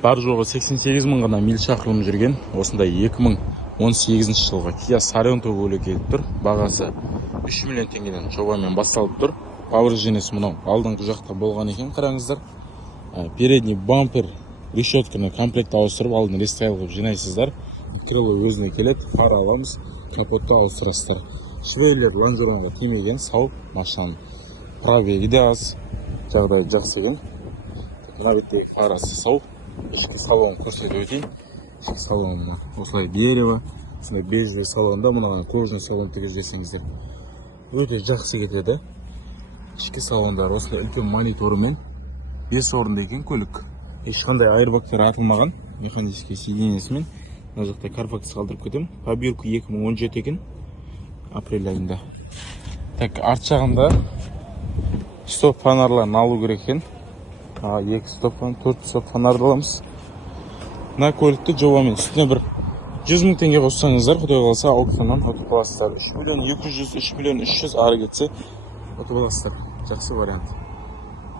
Бар жоғы 88 мың ғана миль шақырылым жүрген. Осындай 2018 жылға Kia Sorento көлігі келіп тұр. Бағасы 3 миллион теңгеден жобамен басталып тұр. Power женесі мұнау алдыңғы жақта болған екен, қараңыздар. Передний бампер решетканы комплект ауыстырып, алдын рестайл қылып жинайсыздар. Крыло өзіне келеді, фара аламыз, капотты ауыстырасыздар. Швейлер лонжеронға тимеген, сау машинаның пробеги де аз, жағдай жақсы екен. Мына беттегі фарасы сау. Ішкі салон көрсетіп өтейін. Ішкі салон осылай дерево, осындай бежевый салонда, мынаған кожаный салон тігізесеңіздер өте жақсы кетеді. Ішкі салондар осындай үлкен мониторымен 5 орынды екен көлік. Ешқандай айырбактар атылмаған, механический сиденьесімен. Мына жақта карфакс қалдырып кетем. Пробирка 2017 екен, апрель айында. Так, арт жағында стоп фонарларын алу керек екен. 2 стоп фонар, 4 стоп фонарды аламыз. Мына көлікті жобамен үстіне бір 100 мың теңге қоссаңыздар, құдай қаласа аукционнан ұтып аласыздар. 3 миллион 200, 3 миллион 300 ары кетсе ұтып аласыздар. Жақсы вариант.